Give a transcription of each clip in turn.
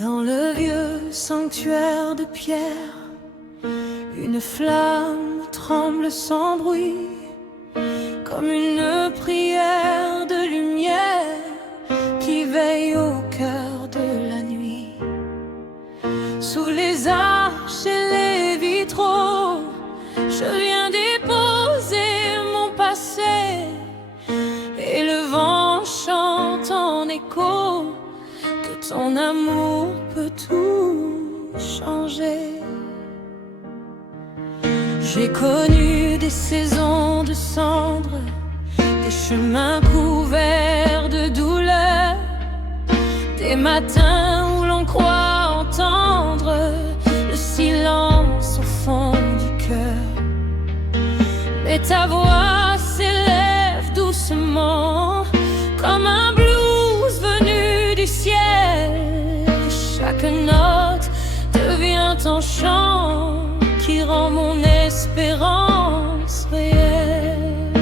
Dans le vieux sanctuaire de pierre, une flamme tremble sans bruit, comme une prière de lumière qui veille au cœur de la nuit. Sous les arches et les vitraux, je viens déposer mon passé, et le vent chante en écho que ton amour peut tout changer. J'ai connu des saisons de cendres, des chemins couverts de douleur, des matins où l'on croit entendre le silence au fond du cœur. Mais ta voix s'élève doucement comme un blues venu du ciel. Chaque note devient un chant qui rend mon espérance réelle.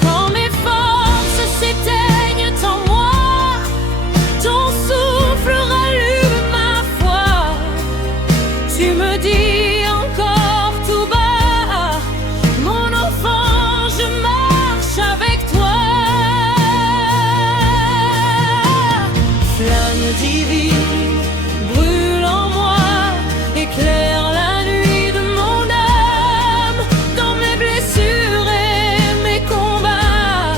Quand mes forces s'éteignent en moi, ton souffle rallume ma foi. Tu me dis encore tout bas, mon enfant, je marche avec toi. Flamme divine, brûle en moi, éclaire la nuit de mon âme. Dans mes blessures et mes combats,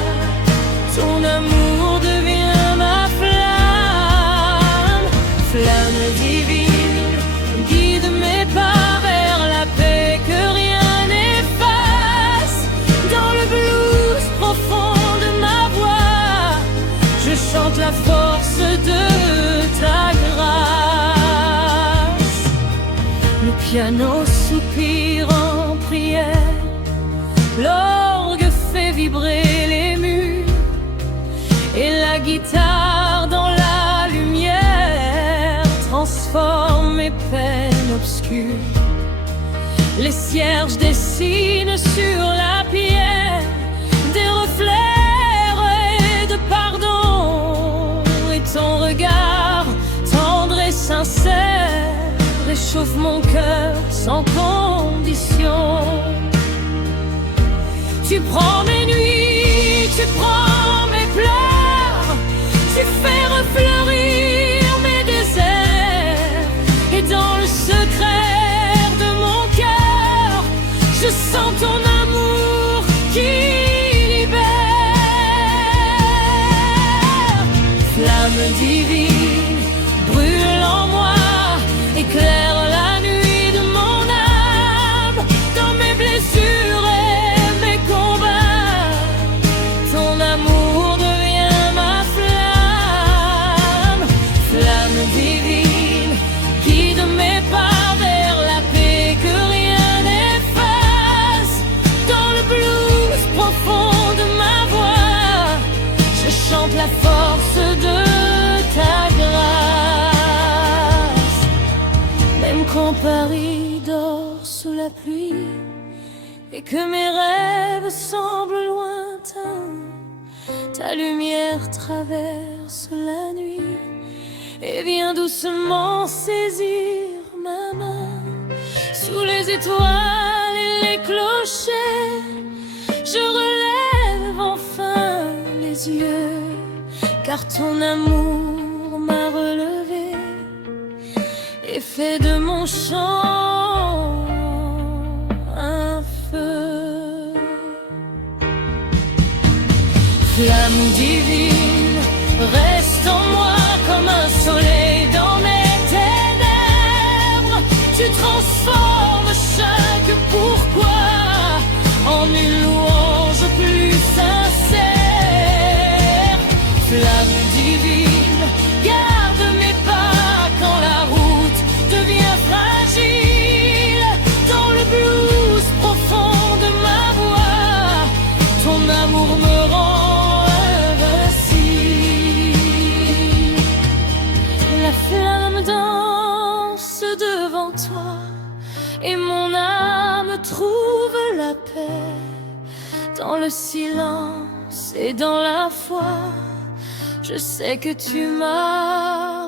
ton amour devient ma flamme. Flamme divine, guide mes pas vers la paix que rien n'efface. Dans le blues profond de ma voix, je chante la force de ta grâce. Le piano soupire en prière, l'orgue fait vibrer les murs, et la guitare dans la lumière transforme mes peines obscures. Les cierges dessinent sur la pierre des reflets de pardon, et ton regard tendre et sincère réchauffe mon cœur sans condition. Tu prends mes nuits, tu prends mes pleurs, tu fais refleurir mes déserts, et dans le secret de mon cœur, je sens ton amour qui libère. Flamme divine, brûle en moi, éclaire la nuit de mon âme. Dans mes blessures et mes combats, ton amour devient ma flamme. Flamme divine, guide mes pas vers la paix que rien n'efface. Dans le blues profond de ma voix, je chante la force de ta grâce. Même quand Paris dort sous la pluie et que mes rêves semblent lointains, ta lumière traverse la nuit et vient doucement saisir ma main. Sous les étoiles et les clochers, je relève enfin les yeux, car ton amour m'a relevé et fait de mon chant un feu. Flamme divine, reste en moi comme un soleil dans mes ténèbres. Tu transformes chaque pourquoi en une louange plus sincère. Flamme divine, garde mes pas quand la route devient fragile. Dans le blues profond de ma voix, ton amour me rend invincible. La flamme danse devant toi et mon âme trouve la paix. Dans le silence et dans la foi, je sais que tu m'as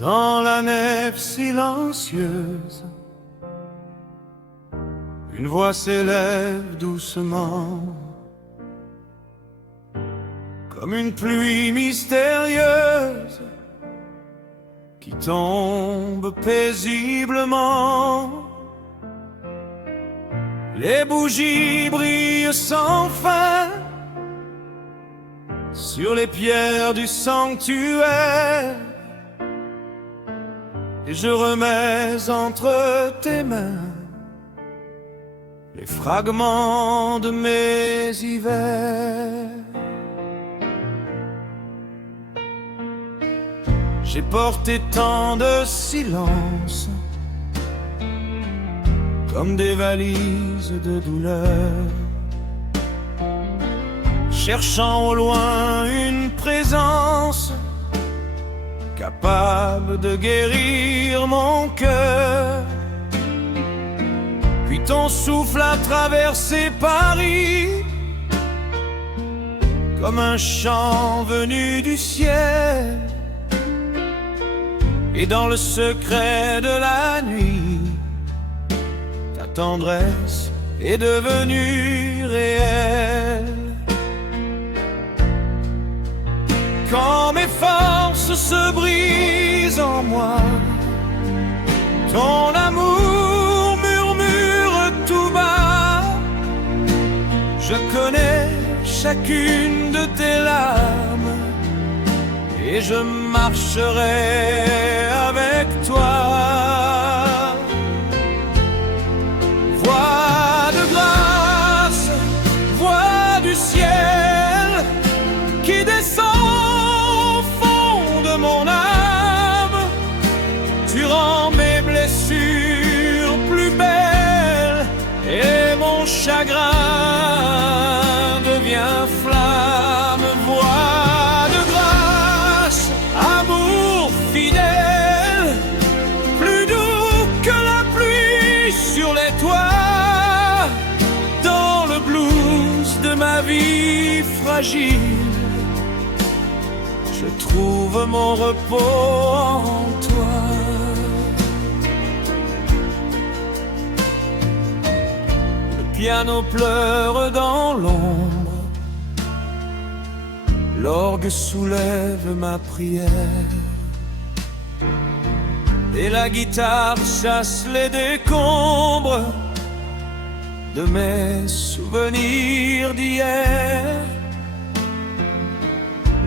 Dans la nef silencieuse, une voix s'élève doucement, comme une pluie mystérieuse qui tombe paisiblement. Les bougies brillent sans fin sur les pierres du sanctuaire, et je remets entre tes mains les fragments de mes hivers. J'ai porté tant de silence, comme des valises de douleur, cherchant au loin une présence capable de guérir mon cœur. Puis ton souffle a traversé Paris, comme un chant venu du ciel. Et dans le secret de la nuit, ta tendresse est devenue réelle. Quand mes forces se brisent en moi, ton amour murmure tout bas. Je connais chacune de tes larmes et je marcherai avec toi. Voix de grâce, voix du ciel qui descend mon âme, tu rends mes blessures plus belles et mon chagrin devient flamme. Voix de grâce, amour fidèle, plus doux que la pluie sur les toits, dans le blues de ma vie fragile. Je trouve mon repos en toi. Le piano pleure dans l'ombre, l'orgue soulève ma prière, et la guitare chasse les décombres de mes souvenirs d'hier.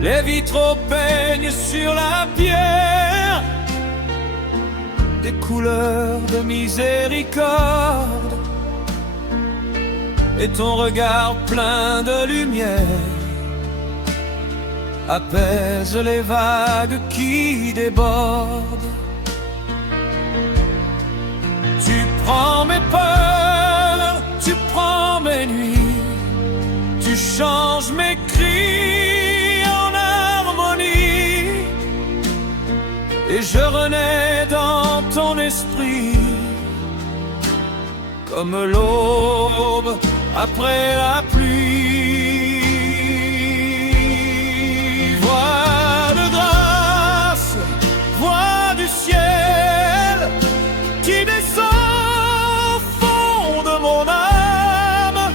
Les vitraux peignent sur la pierre des couleurs de miséricorde, et ton regard plein de lumière apaise les vagues qui débordent. Tu prends mes peurs, tu prends mes nuits, tu changes mes cris en harmonie, et je renais dans ton esprit comme l'aube après la pluie. Voix de grâce, voix du ciel qui descend au fond de mon âme,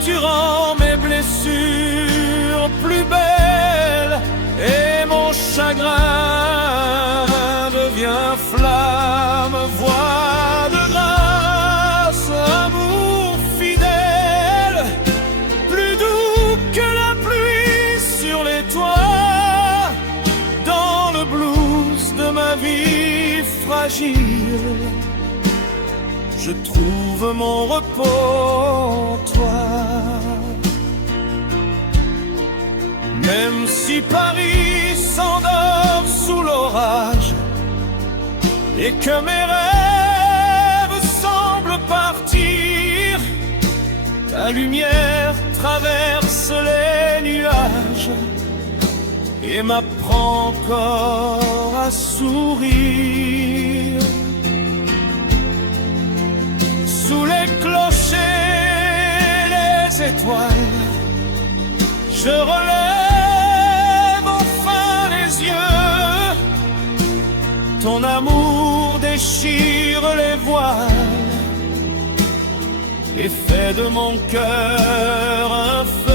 tu rends mes blessures plus belles et mon chagrin devient flamme. Voix de grâce, amour fidèle, plus doux que la pluie sur les toits, dans le blues de ma vie fragile, je trouve mon repos en toi. Même si Paris s'endort sous l'orage et que mes rêves semblent partir, ta lumière traverse les nuages et m'apprend encore à sourire. Sous les clochers, les étoiles, je relève enfin les yeux Ton amour déchire les voiles et fait de mon cœur un feu.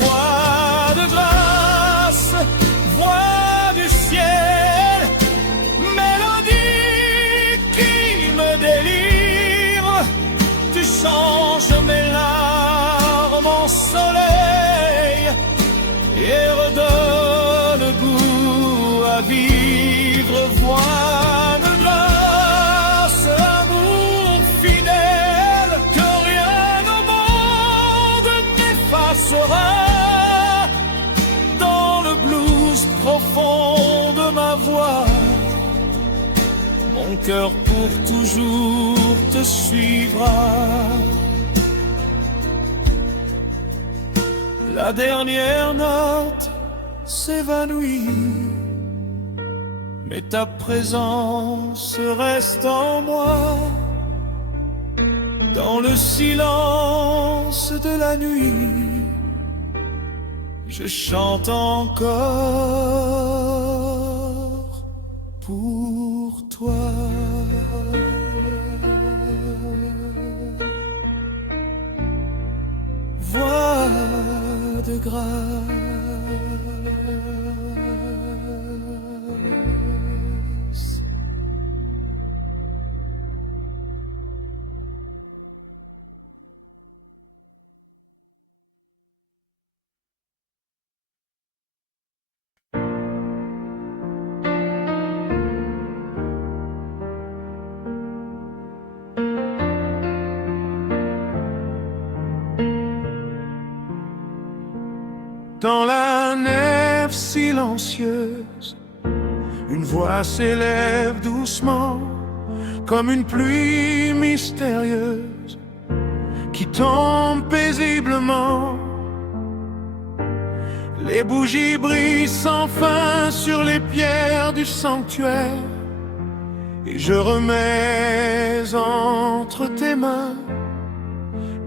Voix de grâce, voix du ciel, mélodie qui me délivre. Tu changes mes larmes en soleil et redonne goût à vivre. Voix de grâce, amour fidèle, que rien au monde n'effacera. Dans le blues profond de ma voix, mon cœur pour toujours te suivra. La dernière note s'évanouit, mais ta présence reste en moi. Dans le silence de la nuit, je chante encore pour toi. Voix de grâce. Dans la nef silencieuse, une voix s'élève doucement, comme une pluie mystérieuse qui tombe paisiblement. Les bougies brillent sans fin sur les pierres du sanctuaire, et je remets entre tes mains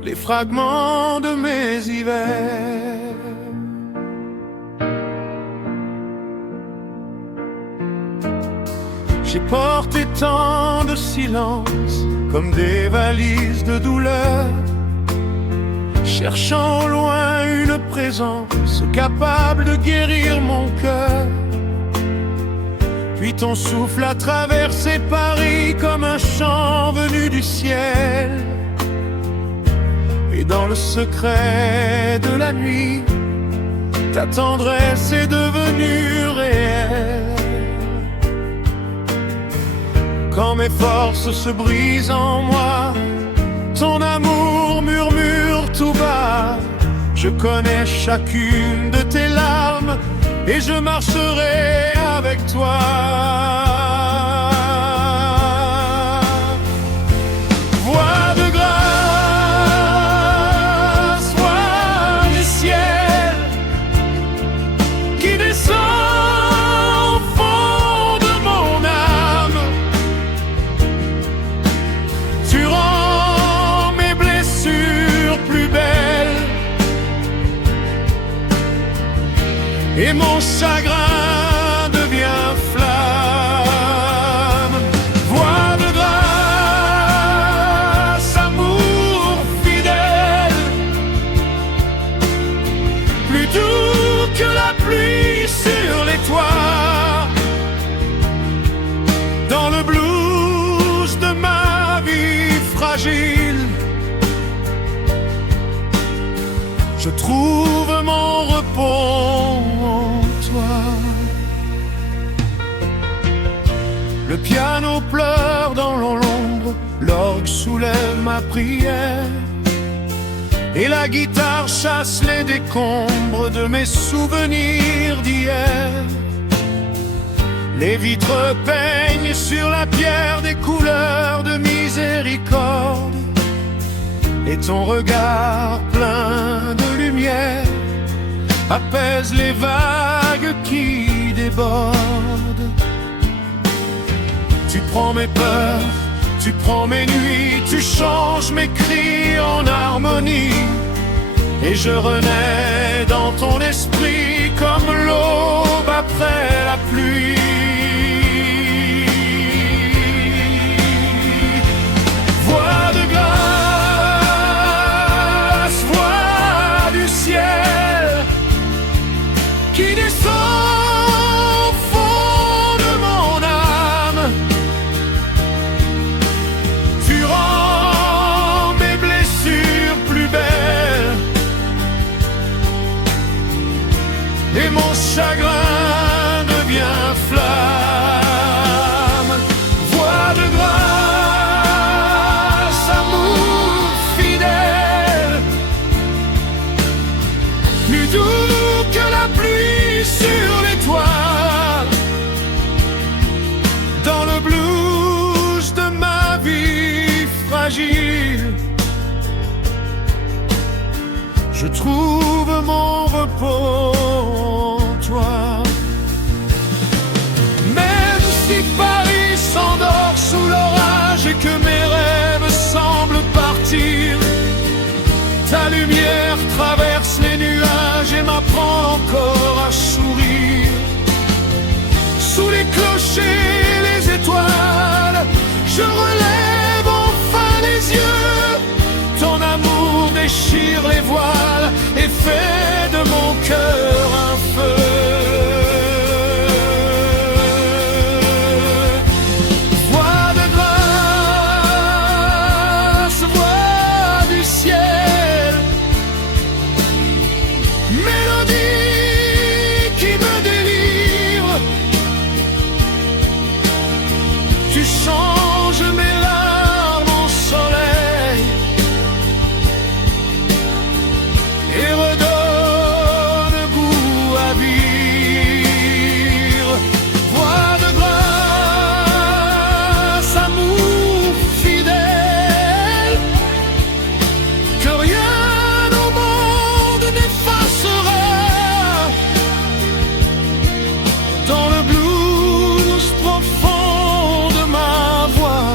les fragments de mes hivers. J'ai porté tant de silence comme des valises de douleur, cherchant au loin une présence capable de guérir mon cœur. Puis ton souffle a traversé Paris comme un chant venu du ciel. Et dans le secret de la nuit, ta tendresse est devenue réelle. Quand mes forces se brisent en moi, ton amour murmure tout bas. Je connais chacune de tes larmes et je marcherai avec toi. Voix de grâce, voix du ciel qui descend au fond de mon âme. Tu rends mes blessures plus belles et mon chagrin devient flamme. Voix de grâce, amour fidèle, plus doux que la pluie sur les toits. Dans le blues de ma vie fragile, je trouve mon repos en toi. Le piano pleure dans l'ombre, l'orgue soulève ma prière, et la guitare chasse les décombres de mes souvenirs d'hier. Les vitres peignent sur la pierre des couleurs de miséricorde, et ton regard plein de lumière apaise les vagues qui débordent. Tu prends mes peurs, tu prends mes nuits, tu changes mes cris en harmonie, et je renais dans ton esprit comme l'aube après la pluie. Voix de grâce, voix du ciel qui descend au fond de mon âme. Tu rends mes blessures plus belles et mon chagrin devient flamme. Voix de grâce, amour fidèle, plus doux que la pluie sur les toits. Dans le blues de ma vie fragile, je trouve mon repos en toi. Même si Paris s'endort sous l'orage et que mes rêves semblent partir, ta lumière traverse les nuages et m'apprend encore à sourire. Sous les clochers et les étoiles, je relève enfin les yeux. Ton amour déchire les voiles et fait de mon cœur un feu. Voix de grâce, voix du ciel, mélodie qui me délivre. Tu changes mes larmes en soleil et redonne goût à vivre. Voix de grâce, amour fidèle, que rien au monde n'effacera. Dans le blues profond de ma voix,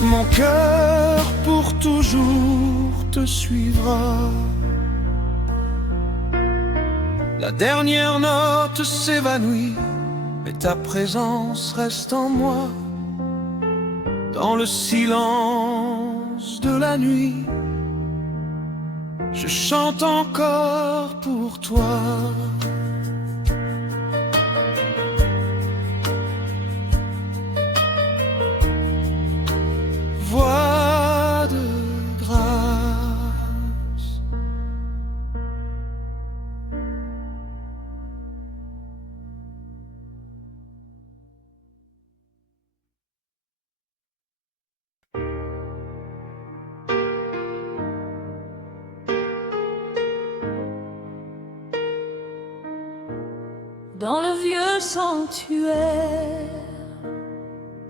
mon cœur pour toujours te suivra. La dernière note s'évanouit, mais ta présence reste en moi. Dans le silence de la nuit, je chante encore pour toi. Voix de grâce. Dans le vieux sanctuaire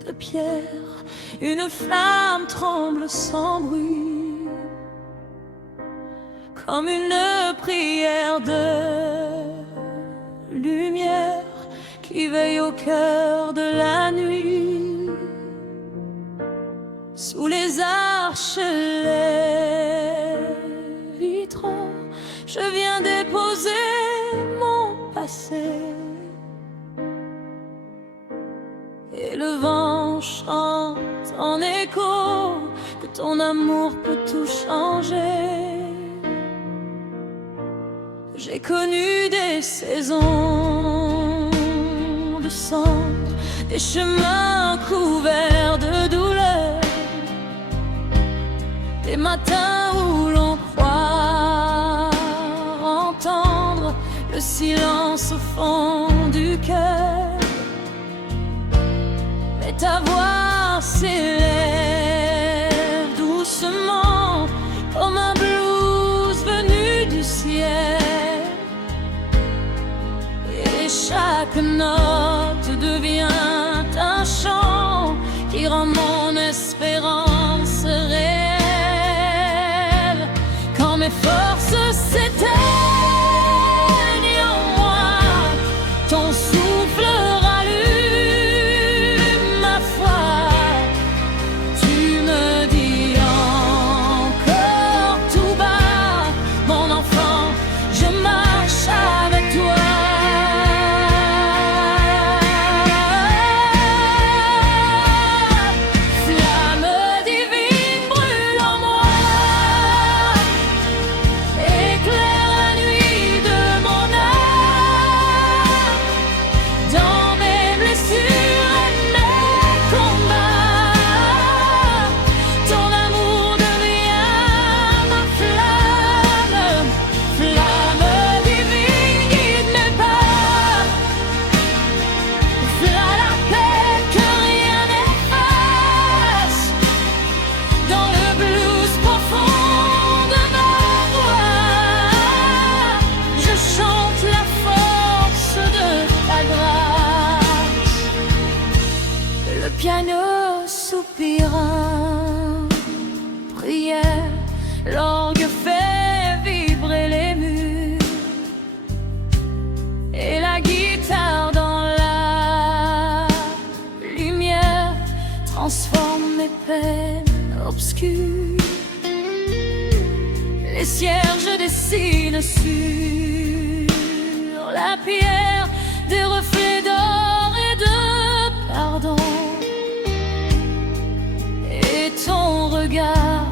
de pierre, une flamme tremble sans bruit, comme une prière de lumière qui veille au cœur de la nuit. Sous les arches, les vitraux, je viens déposer mon passé. Et le vent chante en écho que ton amour peut tout changer. J'ai connu des saisons de cendres, des chemins couverts de douleur, des matins où l'on croit entendre le silence au fond du cœur. Mais ta voix s'élève doucement comme un blues venu du ciel. Et chaque note devient un chant qui rend mon espérance réelle. Quand mes forces s'éteignent en moi, ton souffle rallume ma foi. Tu me dis encore tout bas, mon enfant, je marche avec toi. piano soupira, prière, l'orgue fait vibrer les murs, et la guitare dans la lumière transforme mes peines obscures. Les cierges dessinent sur la pierre des reflets d'or et de pardon. Et ton regard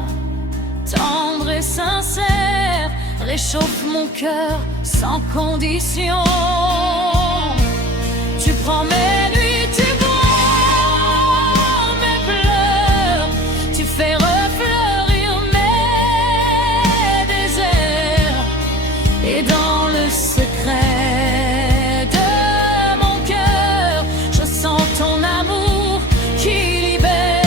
tendre et sincère réchauffe mon cœur sans condition. Tu prends mes nuits, tu bois mes pleurs, tu fais refleurir mes déserts. Et dans le secret de mon cœur, je sens ton amour qui libère.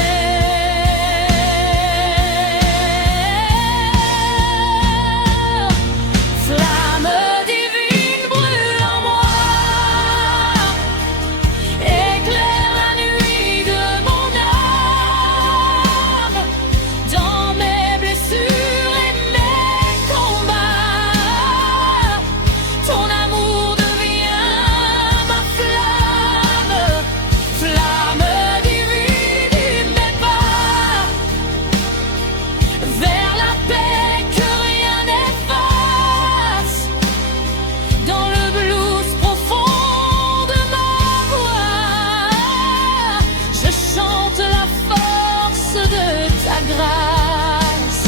Flamme divine brûle en moi, éclaire la nuit de mon âme. Dans mes blessures et mes combats, ton amour devient ma flamme. Flamme divine, il m'est pas vers la paix que rien n'efface. Dans le blues profond de ma voix, je chante la force de ta grâce.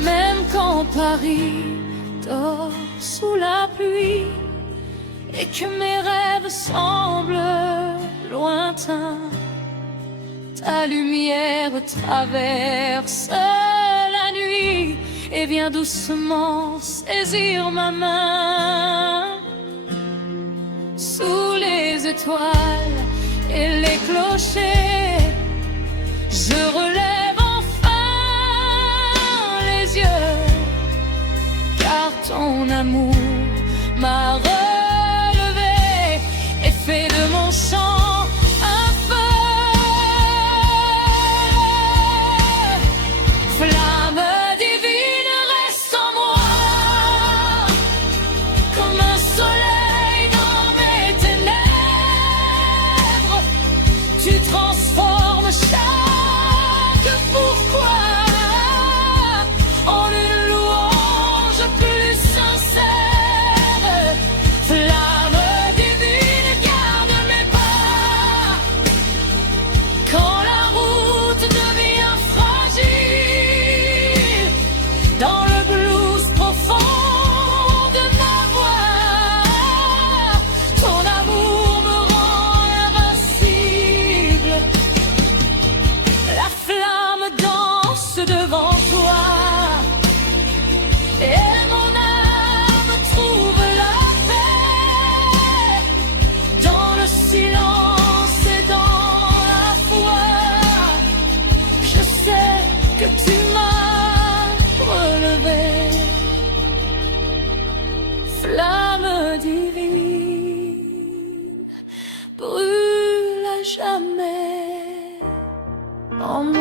Même quand Paris dort sous la pluie et que mes rêves semblent lointains, ta lumière traverse la nuit et vient doucement saisir ma main. Sous les étoiles et les clochers, je relève enfin les yeux, car ton amour m'a relevé et fait de mon chant un feu. Flamme divine, reste en moi, comme un soleil dans mes ténèbres. Tu transformes chaque pourquoi en une louange plus sincère. Flamme divine, garde mes pas quand la route devient fragile. Dans le blues profond de ma voix, ton amour me rend invincible. La flamme danse devant toi et mon âme trouve la paix dans le silence et dans la foi. Je sais que tu m'as relevé. Flamme divine, brûle à jamais en moi.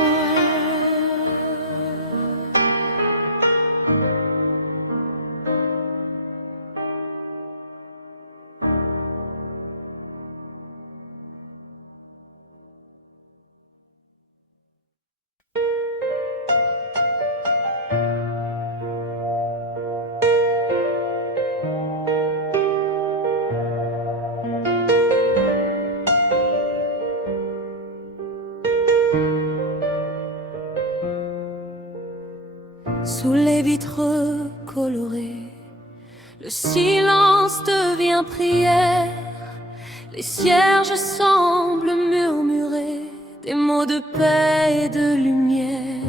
Sous les vitres colorées, le silence devient prière. Les cierges semblent murmurer des mots de paix et de lumière.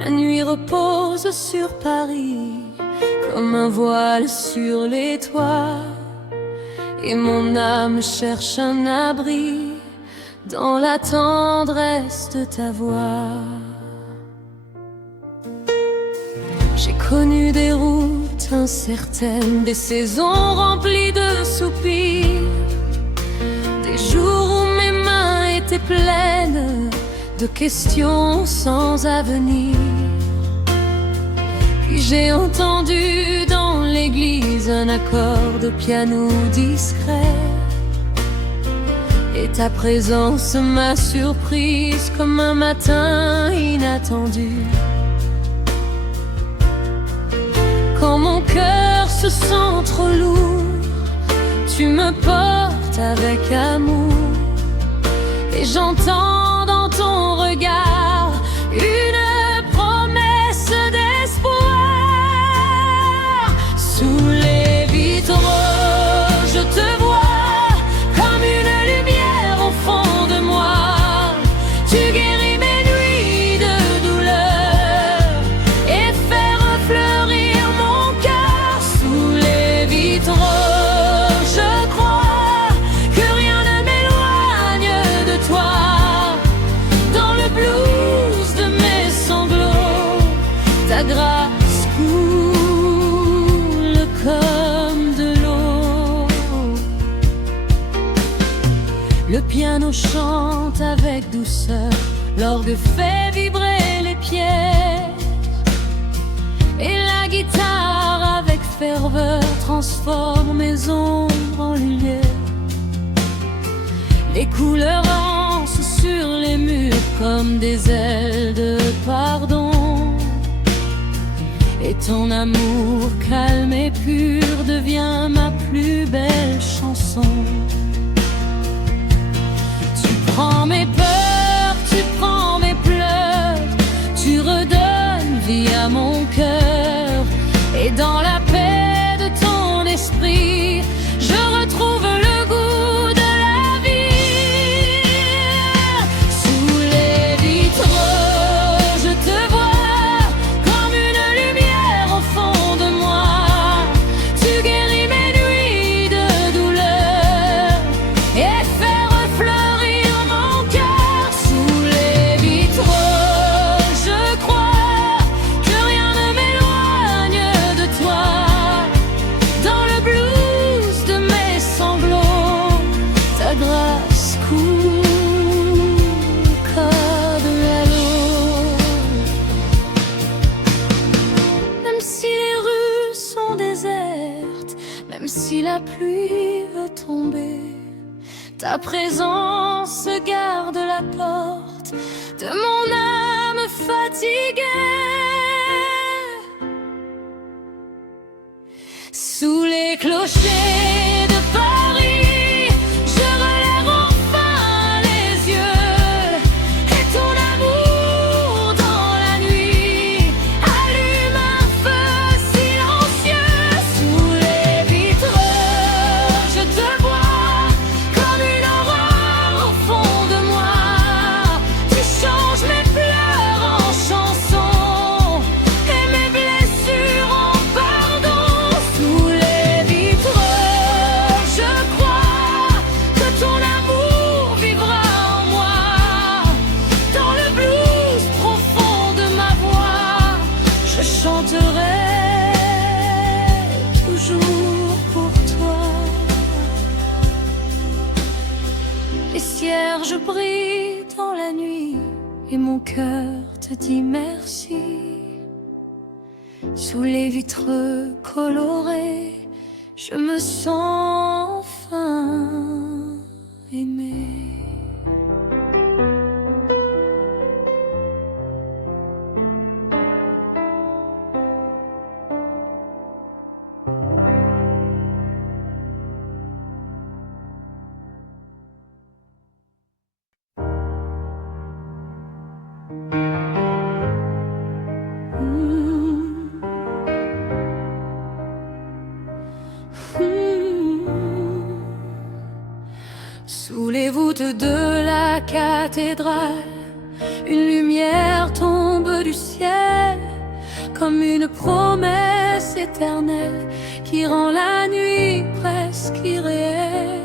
La nuit repose sur Paris comme un voile sur les toits, et mon âme cherche un abri dans la tendresse de ta voix. J'ai connu des routes incertaines, des saisons remplies de soupirs, pleine de questions sans avenir. Puis j'ai entendu dans l'église un accord de piano discret, et ta présence m'a surprise comme un matin inattendu. Quand mon cœur se sent trop lourd, tu me portes avec amour, et j'entends dans ton regard une promesse d'espoir. Sous les vitraux, je te vois comme une lumière au fond de moi. Tu guéris mes nuits de douleur et fais refleurir mon cœur. Sous les vitraux, je crois que rien ne m'éloigne de toi. Dans le blues de mes sanglots, ta grâce coule comme de l'eau. Le piano chante avec douceur, l'orgue fait vibrer les pieds, et la guitare avec ferveur transforme mes ombres en lumière. Les couleurs dansent sur les murs comme des ailes de pardon, et ton amour calme et pur devient ma plus belle chanson. Tu prends mes peurs, tu prends mes pleurs, tu redonnes vie à mon cœur, et dans la paix de ton esprit, je retrouve le goût de la vie. Sous les vitraux, je te vois comme une lumière au fond de moi. Tu guéris mes nuits de douleur et fais refleurir mon cœur. Sous les vitraux, je crois que rien ne m'éloigne de toi. Dans le blues de mes sanglots, ta grâce coule comme la l'eau. Même si les rues sont désertes, même si la pluie veut tomber, ta présence garde la porte de mon âme fatiguée. Sous les clochers de Paris, je relève enfin les yeux, et ton amour dans la nuit allume un feu silencieux. Sous les vitraux, je te vois comme une aurore au fond de moi. Tu changes mes pleurs en chansons et mes blessures en pardon. Sous les vitraux, je crois que ton amour vivra en moi. Dans le blues profond de ma voix, je chanterai toujours pour toi. Les cierges brillent dans la nuit et mon cœur te dit merci. Sous les vitres colorées, je me sens enfin aimée. Sous les voûtes de la cathédrale, une lumière tombe du ciel, comme une promesse éternelle qui rend la nuit presque irréelle.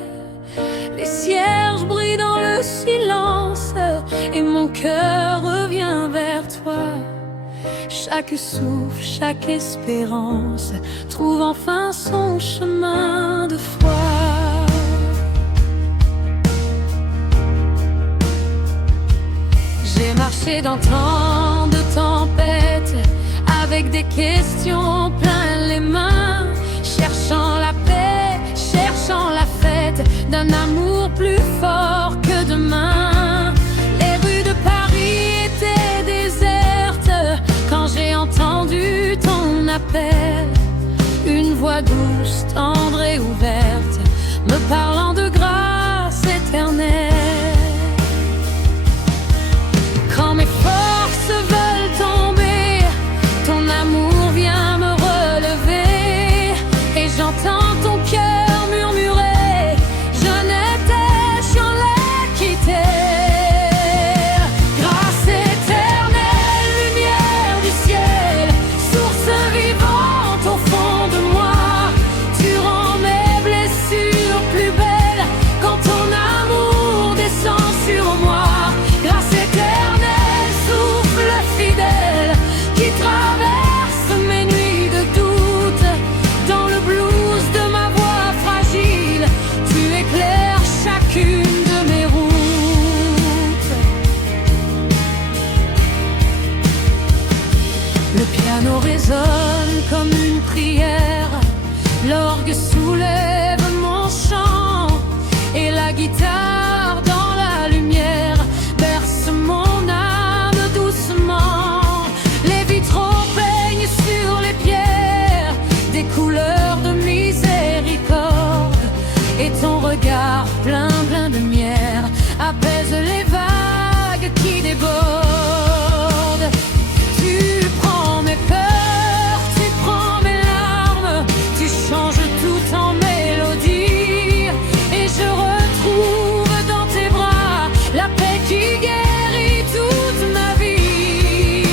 Les cierges brillent dans le silence et mon cœur revient vers toi. Chaque souffle, chaque espérance trouve enfin son chemin de foi. J'ai marché dans tant de tempêtes, avec des questions plein les mains, cherchant la paix, cherchant la fête d'un amour plus fort que demain. Les rues de Paris étaient désertes quand j'ai entendu ton appel. Une voix douce, tendre et ouverte, me parlant de grâce éternelle. Quand mes forces veulent tomber, ton amour vient me relever. Et j'entends ton cœur murmurer, je n'étais j'en ai quitté. Grâce éternelle, lumière du ciel, source vivante au fond de moi, tu rends mes blessures plus belles quand ton amour descend sur moi. Grâce éternelle, souffle fidèle qui traverse mes nuits de doute. Dans le blues de ma voix fragile, tu éclaires chacune de mes routes. Le piano résonne comme une prière, l'orgue soulève mon chant, et la guitare dans la lumière berce mon âme doucement. Les vitraux peignent sur les pierres des couleurs de miséricorde, et ton regard plein de lumière apaise les vagues qui débordent. Tu prends mes peurs, tu prends mes larmes, tu changes tout en mélodie, et je retrouve dans tes bras la paix qui guérit toute ma vie.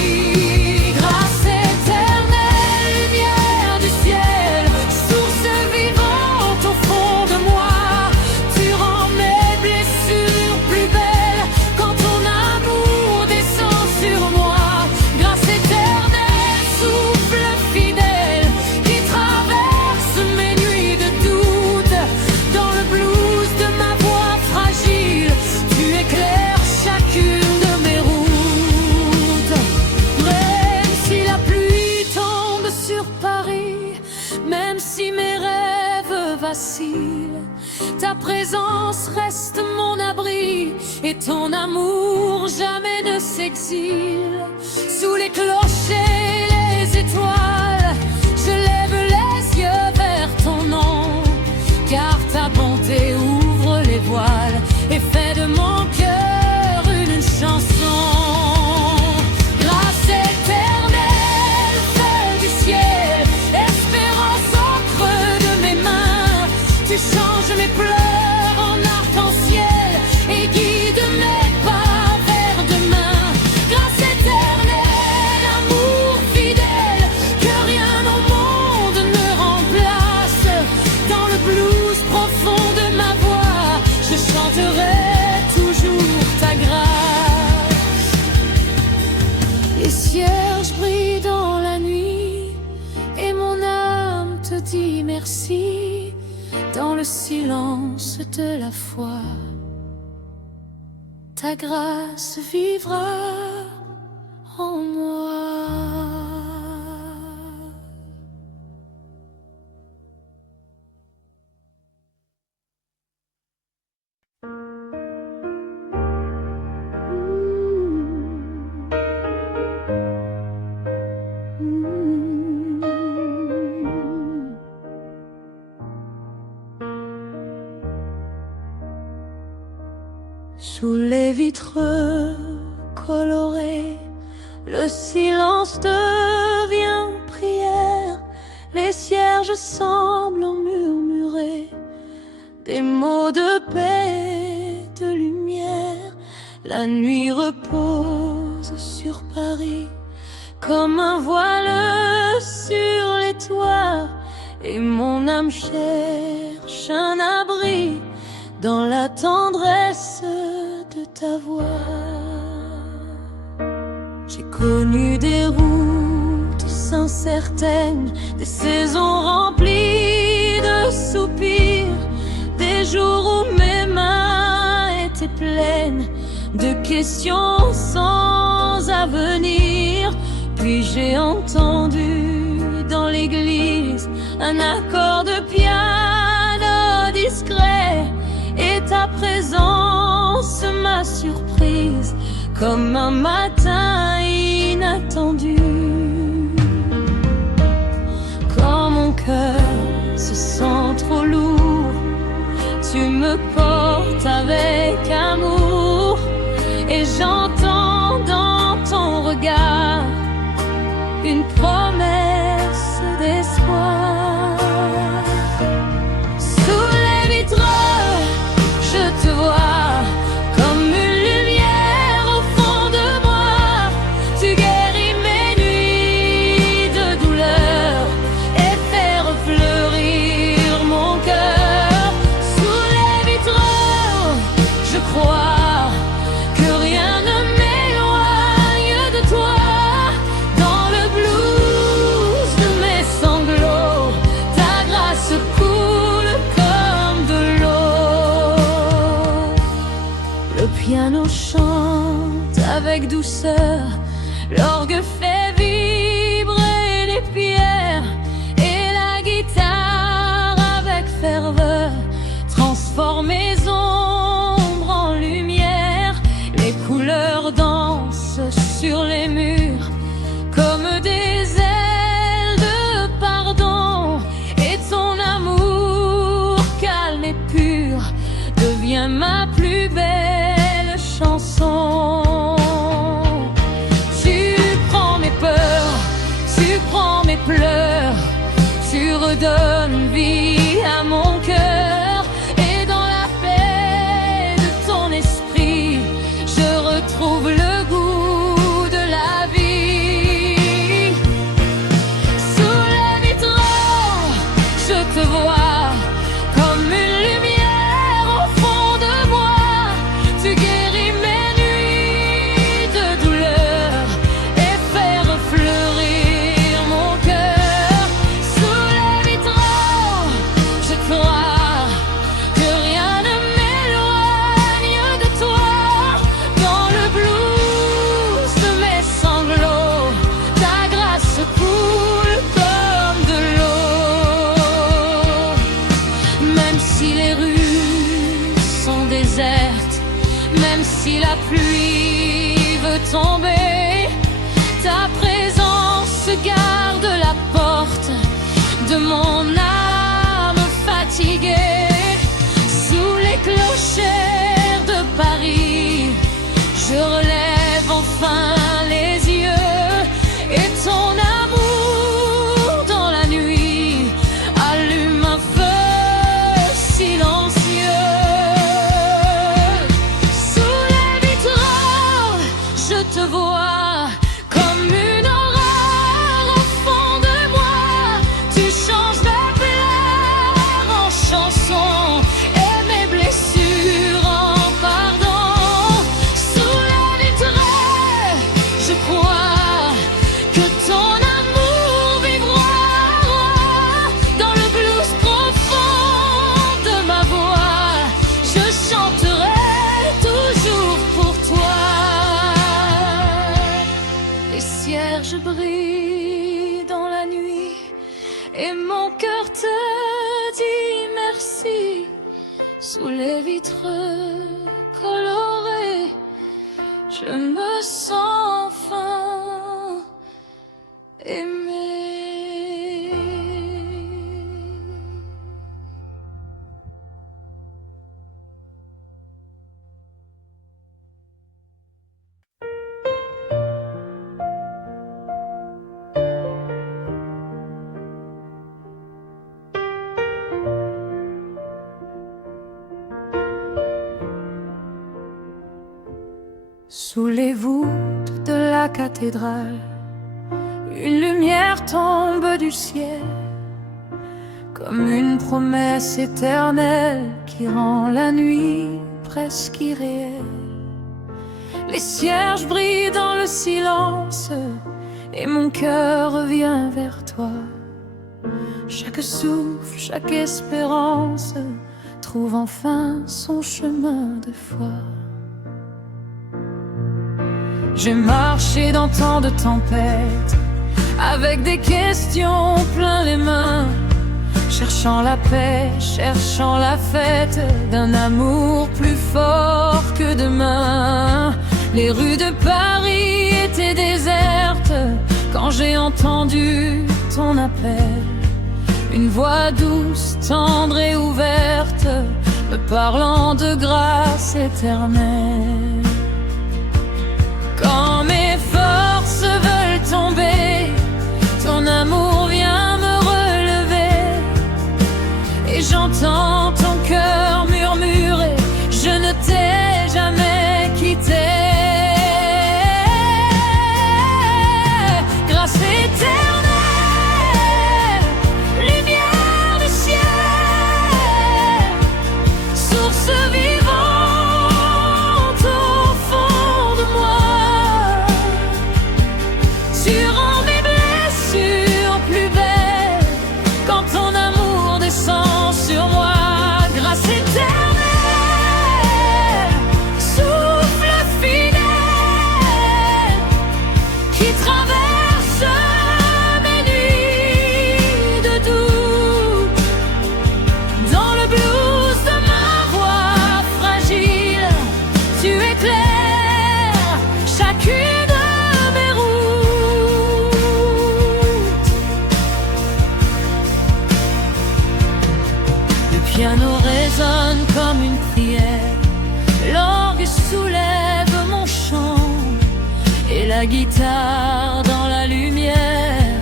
Grâce éternelle, lumière du ciel, source vivante au fond de moi, tu rends mes blessures plus belles quand ton amour descend sur moi. Grâce éternelle, souffle fidèle qui traverse mes nuits de doute. Dans le blues de ma voix fragile, tu éclaires chacune de mes routes. Même si la pluie tombe sur Paris, même si mes rêves vacillent, ta présence reste mon abri, et ton amour jamais ne s'exile. Sous les clochers, les étoiles, je lève les yeux vers ton nom, car ta bonté ouvre les voiles et fait de mon cœur une chanson. Grâce éternelle, feu du ciel, espérance au creux de mes mains, tu changes mes pleurs en arc-en-ciel et guides mes pas vers demain. Grâce éternelle, amour fidèle, que rien au monde ne remplace. Dans le blues profond de ma voix, je chanterai toujours ta grâce. Les cierges brillent dans la nuit, et mon âme te dit merci. Dans le silence de la foi, ta grâce vivra en moi. Sous les vitres colorées, le silence devient prière. Les cierges semblent murmurer des mots de paix, de lumière. La nuit repose sur Paris comme un voile sur les toits, et mon âme cherche un abri dans la tendresse de ta voix. J'ai connu des routes incertaines, des saisons remplies de soupirs, des jours où mes mains étaient pleines, de questions sans avenir. Puis j'ai entendu dans l'église un accord de piano discret, et ta présence m'a surprise comme un matin inattendu. Quand mon cœur se sent trop lourd, tu me portes avec amour, et j'entends dans ton regard une promesse d'espoir. Sous les vitres, je te vois comme une lumière au fond de moi. Tu guéris mes nuits de douleur et fais refleurir mon cœur. Sous les vitres, je crois que rien ne m'éloigne de toi. Dans le blues de mes sanglots, ta grâce coule comme de l'eau. Le piano chante avec douceur, l'orgue fait vibrer les pierres, et la guitare avec ferveur transforme mes ombres en lumière. Les couleurs dansent sur les murs comme des ailes de pardon, et ton amour calme et pur devient ma plus belle chanson. Tu prends mes peurs, tu prends mes pleurs, tu redonnes vie à mon cœur, et dans la paix de ton esprit, je retrouve le goût de la vie. Sous les vitraux, je te vois comme une lumière au fond de moi. Tu guéris mes nuits de douleur et fais refleurir mon cœur. Sous les vitraux, je crois que rien ne m'éloigne de toi. Dans le blues de mes sanglots, ta grâce coule comme de l'eau. Même si les rues sont désertes, même si la pluie veut tomber, ta présence garde la porte de mon âme fatiguée. Sous les clochers de Paris, je relève enfin les yeux, et ton amour dans la nuit allume un feu silencieux. Sous les vitraux, je te vois comme une aurore au fond de moi. Tu changes de pleurs en chansons et mes blessures en pardon. Sous les vitraux, je crois que ton amour vivra dans le blues profond de ma voix. Je chanterai toujours pour toi. Les cierges brillent dans la nuit, et mon cœur te dit merci. Sous les vitres colorées, je me sens enfin aimé. Sous les voûtes de la cathédrale, une lumière tombe du ciel, comme une promesse éternelle qui rend la nuit presque irréelle. Les cierges brillent dans le silence, et mon cœur revient vers toi. Chaque souffle, chaque espérance trouve enfin son chemin de foi. J'ai marché dans tant de tempêtes, avec des questions plein les mains, cherchant la paix, cherchant la fête d'un amour plus fort que demain. Les rues de Paris étaient désertes quand j'ai entendu ton appel. Une voix douce, tendre et ouverte, me parlant de grâce éternelle. Quand mes forces veulent tomber, ton amour vient me relever. Et j'entends ton cœur murmurer, je ne t'ai jamais quitté. Grâce éternelle, lumière du ciel, source vivante au fond de moi. Tu rends mes blessures plus belles quand ton amour descend sur moi. Grâce éternelle, souffle fidèle qui traverse mes nuits de doute. Dans le blues de ma voix fragile, tu éclaires chacune de mes routes. Le piano résonne comme une prière, l'orgue soulève mon chant, et la guitare dans la lumière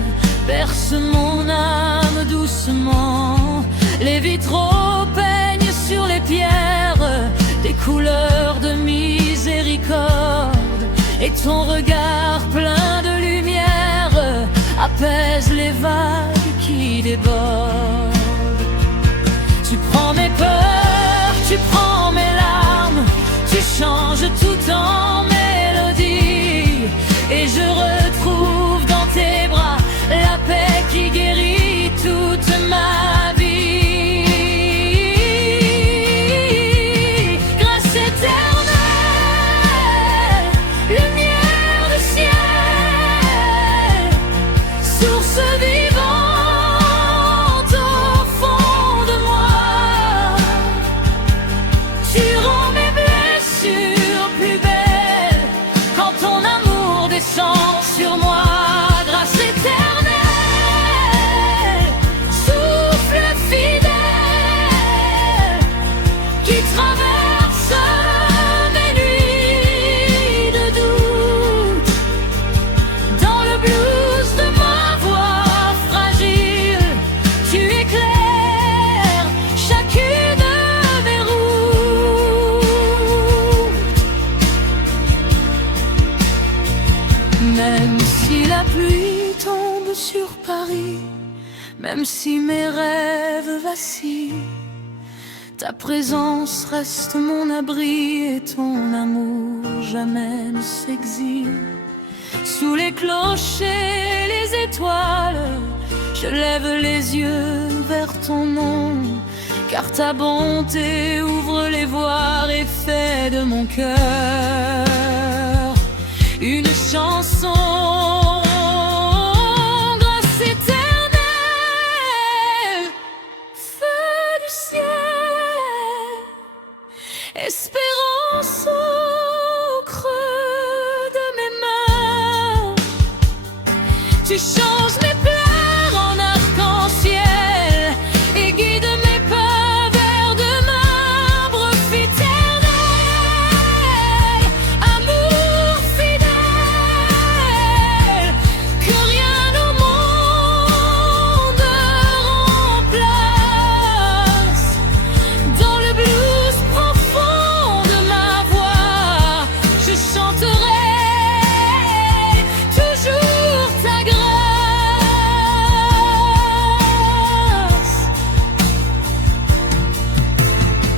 berce mon âme doucement. Les vitraux peignent sur les pierres des couleurs de miséricorde, et ton regard plein de lumière apaise les vagues qui débordent. Tu prends mes peurs, tu prends mes larmes, tu changes tout en mélodie, et je retrouve dans tes bras la paix qui guérit toute ma vie. Grâce éternelle, lumière du ciel, source vivante au fond de moi. Tu rends mes blessures plus belles quand ton amour descend sur moi. Grâce éternelle, souffle fidèle qui traverse mes nuits de doute. Dans le blues de ma voix fragile, tu éclaires chacune de mes routes. Même si la pluie tombe sur Paris, même si mes rêves vacillent, ta présence reste mon abri, et ton amour jamais ne s'exile. Sous les clochers, les étoiles, je lève les yeux vers ton nom, car ta bonté ouvre les voies et fait de mon cœur une chanson. Grâce éternelle, feu du ciel, espérance au creux de mes mains. Tu changes mes pleurs en arc-en-ciel et guides mes pas vers demain. Éternel, amour fidèle, que rien au monde remplace. Dans le blues profond de ma voix, je chanterai toujours ta grâce.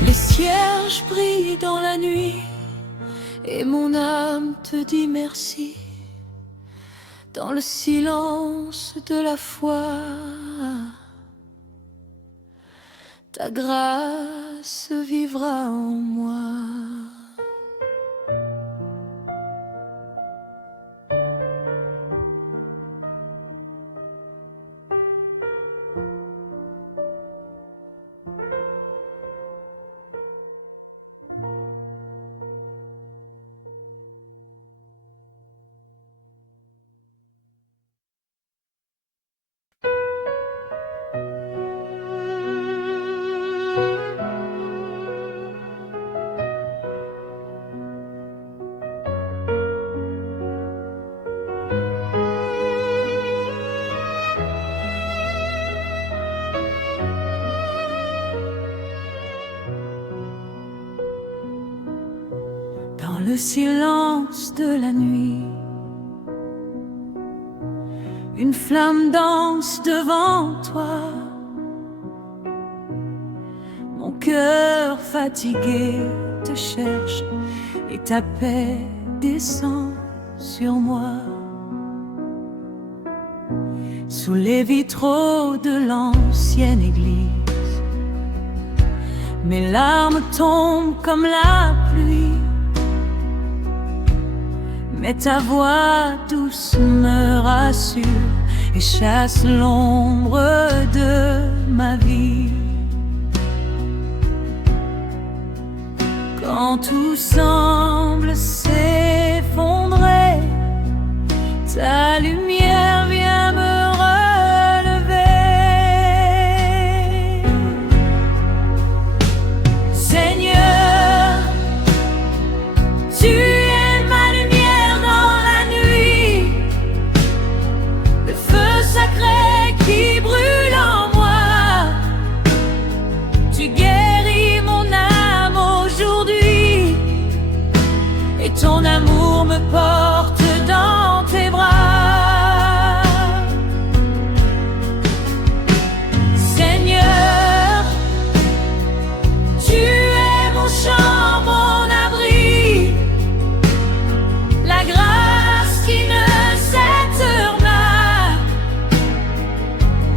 Les cierges brillent dans la nuit, et mon âme te dit merci. Dans le silence de la foi, ta grâce vivra en moi. le silence de la nuit. Une flamme danse devant toi. Mon cœur fatigué te cherche et ta paix descend sur moi. Sous les vitraux de l'ancienne église, mes larmes tombent comme la pluie. Mais ta voix douce me rassure et chasse l'ombre de ma vie. Quand tout semble s'effondrer, ta lumière vient me relever. Seigneur, tu es ma lumière dans la nuit, le feu sacré qui brûle en moi. Tu guéris mon âme aujourd'hui et ton amour me porte dans tes bras. Seigneur, tu es mon chant, mon abri, la grâce qui ne s'éteurna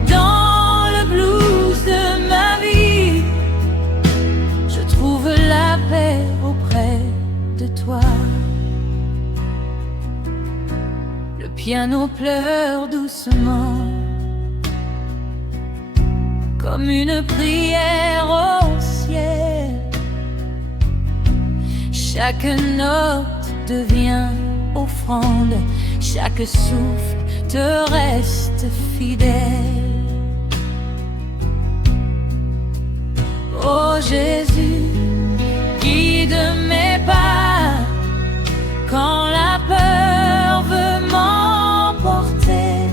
dans le blues de ma vie. Je trouve la paix auprès de toi. Le piano pleure doucement, comme une prière au ciel. Chaque note devient offrande, chaque souffle te reste fidèle. Oh Jésus, guide mes pas quand la peur veut m'emporter.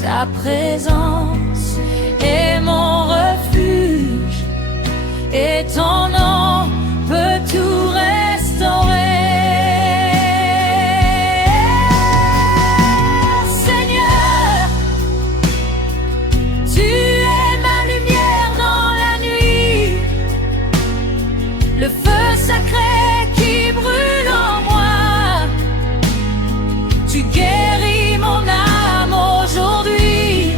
Ta présence est mon refuge et ton nom peut tout restaurer. Seigneur, tu es ma lumière dans la nuit, le feu sacré qui brûle en moi. Tu guéris mon âme aujourd'hui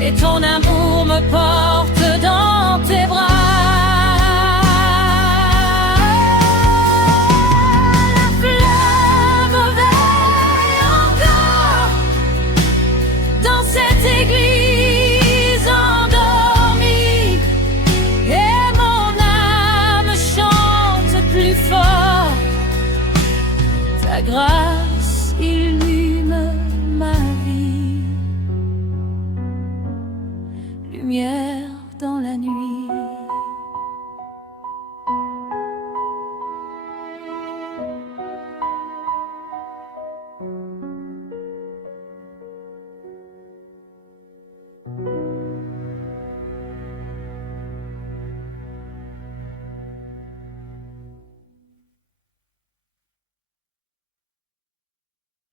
et ton amour me porte dans tes bras. La flamme veille encore dans cette église endormie et mon âme chante plus fort. Ta grâce illumine ma vie, lumière dans la nuit.